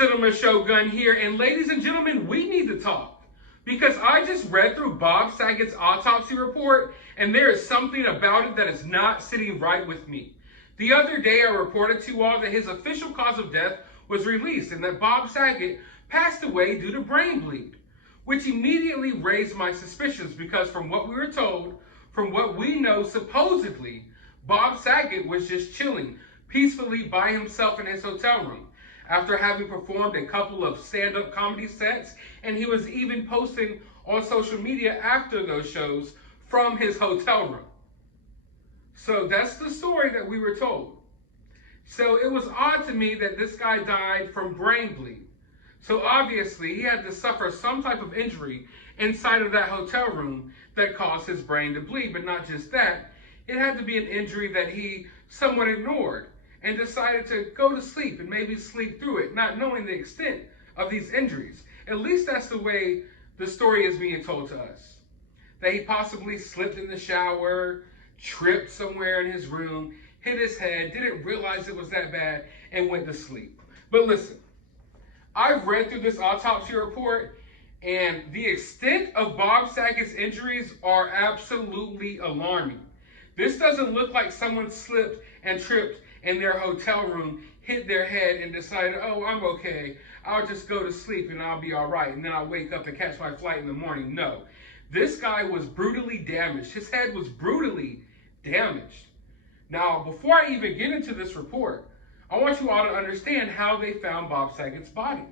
Cinema Shogun here, and ladies and gentlemen, we need to talk. Because I just read through Bob Saget's autopsy report, and there is something about it that is not sitting right with me. The other day I reported to you all that his official cause of death was released, and that Bob Saget passed away due to brain bleed, which immediately raised my suspicions because from what we were told, from what we know, supposedly, Bob Saget was just chilling peacefully by himself in his hotel room after having performed a couple of stand-up comedy sets, and he was even posting on social media after those shows from his hotel room. So that's the story that we were told. So it was odd to me that this guy died from brain bleed. So obviously he had to suffer some type of injury inside of that hotel room that caused his brain to bleed. But not just that, it had to be an injury that he somewhat ignored and decided to go to sleep and maybe sleep through it, not knowing the extent of these injuries. At least that's the way the story is being told to us. That he possibly slipped in the shower, tripped somewhere in his room, hit his head, didn't realize it was that bad, and went to sleep. But listen, I've read through this autopsy report, and the extent of Bob Saget's injuries are absolutely alarming. This doesn't look like someone slipped and tripped in their hotel room, hit their head, and decided, oh, I'm okay, I'll just go to sleep and I'll be all right, and then I'll wake up and catch my flight in the morning. No, this guy was brutally damaged. His head was brutally damaged. Now, before I even get into this report, I want you all to understand how they found Bob Saget's body.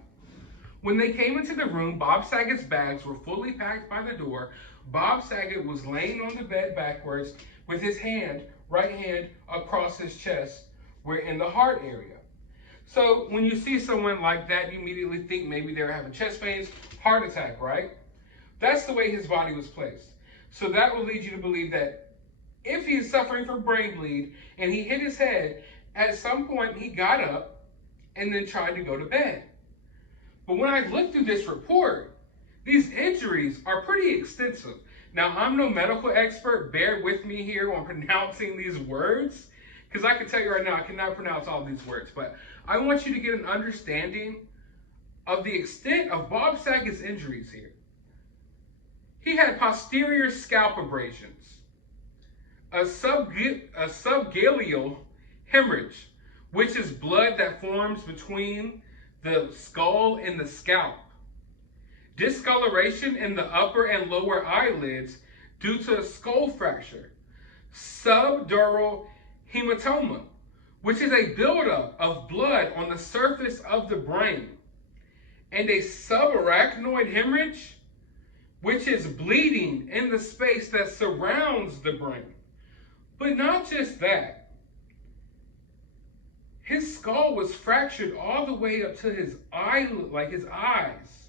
When they came into the room, Bob Saget's bags were fully packed by the door. Bob Saget was laying on the bed backwards with his right hand across his chest, we're in the heart area. So when you see someone like that, you immediately think maybe they're having chest pains, heart attack, right? That's the way his body was placed. So that will lead you to believe that if he's suffering from brain bleed and he hit his head, at some point he got up and then tried to go to bed. But when I looked through this report, these injuries are pretty extensive. Now, I'm no medical expert. Bear with me here on pronouncing these words, because I can tell you right now, I cannot pronounce all these words. But I want you to get an understanding of the extent of Bob Saget's injuries here. He had posterior scalp abrasions, a subgaleal hemorrhage, which is blood that forms between the skull and the scalp. Discoloration in the upper and lower eyelids due to a skull fracture. Subdural hematoma, which is a buildup of blood on the surface of the brain. And a subarachnoid hemorrhage, which is bleeding in the space that surrounds the brain. But not just that. His skull was fractured all the way up to his eyelid, like his eyes.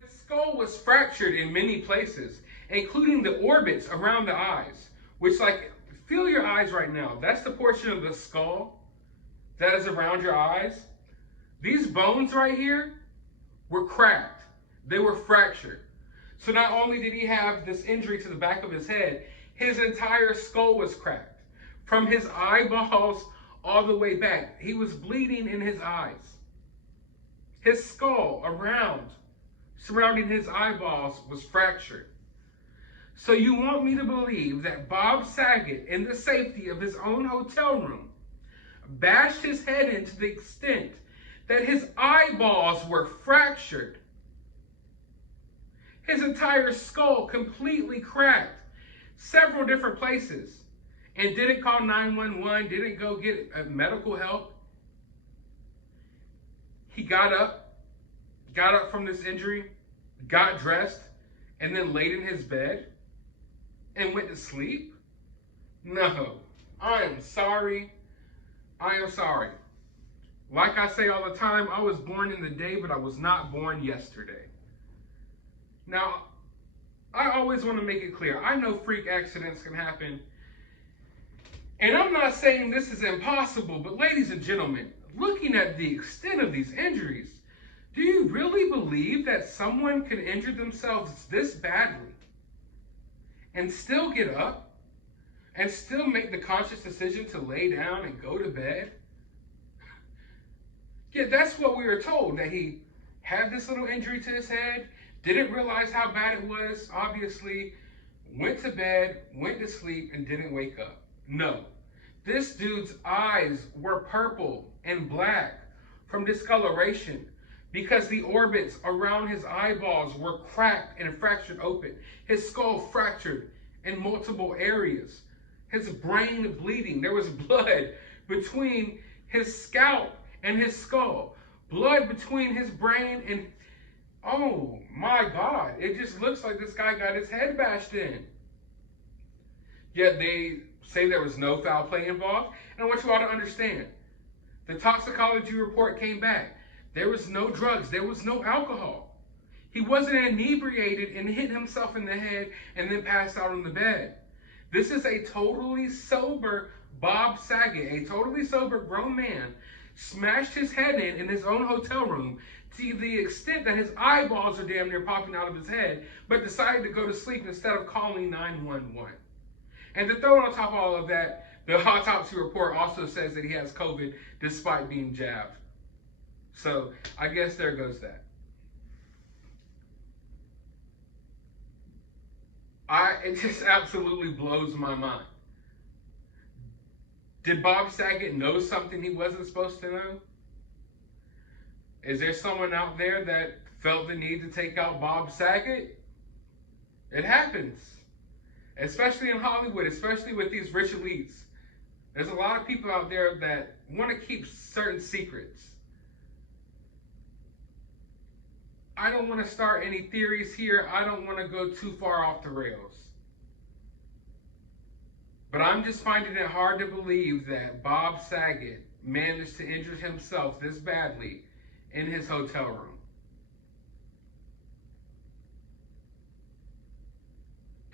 His skull was fractured in many places, including the orbits around the eyes, which, like, feel your eyes right now. That's the portion of the skull that is around your eyes. These bones right here were cracked. They were fractured. So not only did he have this injury to the back of his head, his entire skull was cracked. From his eyeballs all the way back, he was bleeding in his eyes. His skull surrounding his eyeballs was fractured. So you want me to believe that Bob Saget, in the safety of his own hotel room, bashed his head in to the extent that his eyeballs were fractured. His entire skull completely cracked, several different places, and didn't call 911, didn't go get medical help. He got up from this injury, got dressed, and then laid in his bed and went to sleep? No, I am sorry. I am sorry. Like I say all the time, I was born in the day, but I was not born yesterday. Now, I always want to make it clear, I know freak accidents can happen, and I'm not saying this is impossible, but ladies and gentlemen, looking at the extent of these injuries, do you really believe that someone can injure themselves this badly and still get up and still make the conscious decision to lay down and go to bed? Yeah, that's what we were told, that he had this little injury to his head, didn't realize how bad it was, obviously, went to bed, went to sleep, and didn't wake up. No. This dude's eyes were purple and black from discoloration because the orbits around his eyeballs were cracked and fractured open. His skull fractured in multiple areas. His brain bleeding. There was blood between his scalp and his skull. Blood between his brain and... Oh my God. It just looks like this guy got his head bashed in. Yet they say there was no foul play involved. And I want you all to understand. The toxicology report came back. There was no drugs. There was no alcohol. He wasn't inebriated and hit himself in the head and then passed out on the bed. This is a totally sober Bob Saget, a totally sober grown man, smashed his head in his own hotel room to the extent that his eyeballs are damn near popping out of his head, but decided to go to sleep instead of calling 911. And to throw on top of all of that, the autopsy report also says that he has COVID despite being jabbed. So I guess there goes that. It just absolutely blows my mind. Did Bob Saget know something he wasn't supposed to know? Is there someone out there that felt the need to take out Bob Saget? It happens. Especially in Hollywood, especially with these rich elites. There's a lot of people out there that want to keep certain secrets. I don't want to start any theories here. I don't want to go too far off the rails. But I'm just finding it hard to believe that Bob Saget managed to injure himself this badly in his hotel room.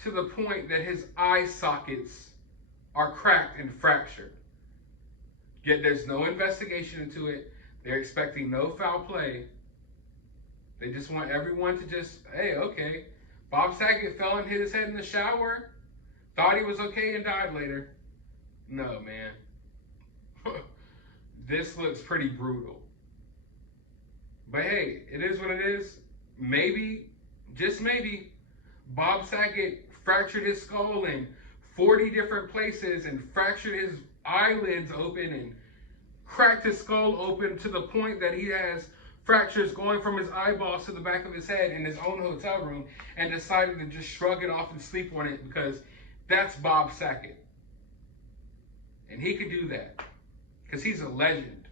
To the point that his eye sockets are cracked and fractured. Yet there's no investigation into it. They're expecting no foul play. They just want everyone to just, hey, okay, Bob Saget fell and hit his head in the shower, thought he was okay and died later. No, man. This looks pretty brutal. But hey, it is what it is. Maybe, just maybe, Bob Saget fractured his skull in 40 different places and fractured his eyelids open and cracked his skull open to the point that he has fractures going from his eyeballs to the back of his head in his own hotel room, and decided to just shrug it off and sleep on it because that's Bob Saget. And he could do that because he's a legend.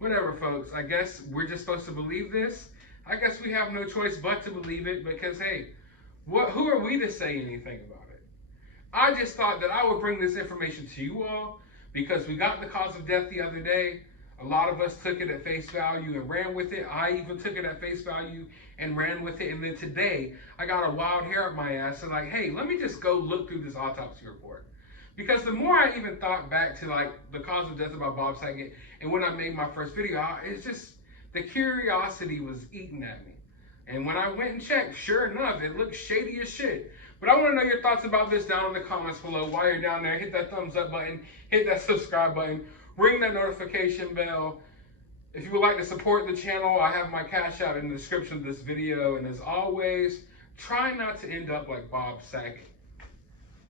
Whatever, folks. I guess we're just supposed to believe this. I guess we have no choice but to believe it because, hey, who are we to say anything about it? I just thought that I would bring this information to you all because we got the cause of death the other day. A lot of us took it at face value and ran with it. I even took it at face value and ran with it. And then today, I got a wild hair up my ass and like, hey, let me just go look through this autopsy report. Because the more I even thought back to like the cause of death about Bob Saget and when I made my first video, it's just the curiosity was eating at me. And when I went and checked, sure enough, it looked shady as shit. But I want to know your thoughts about this down in the comments below. While you're down there, hit that thumbs up button, hit that subscribe button, ring that notification bell. If you would like to support the channel, I have my CashApp in the description of this video. And as always, try not to end up like Bob Saget.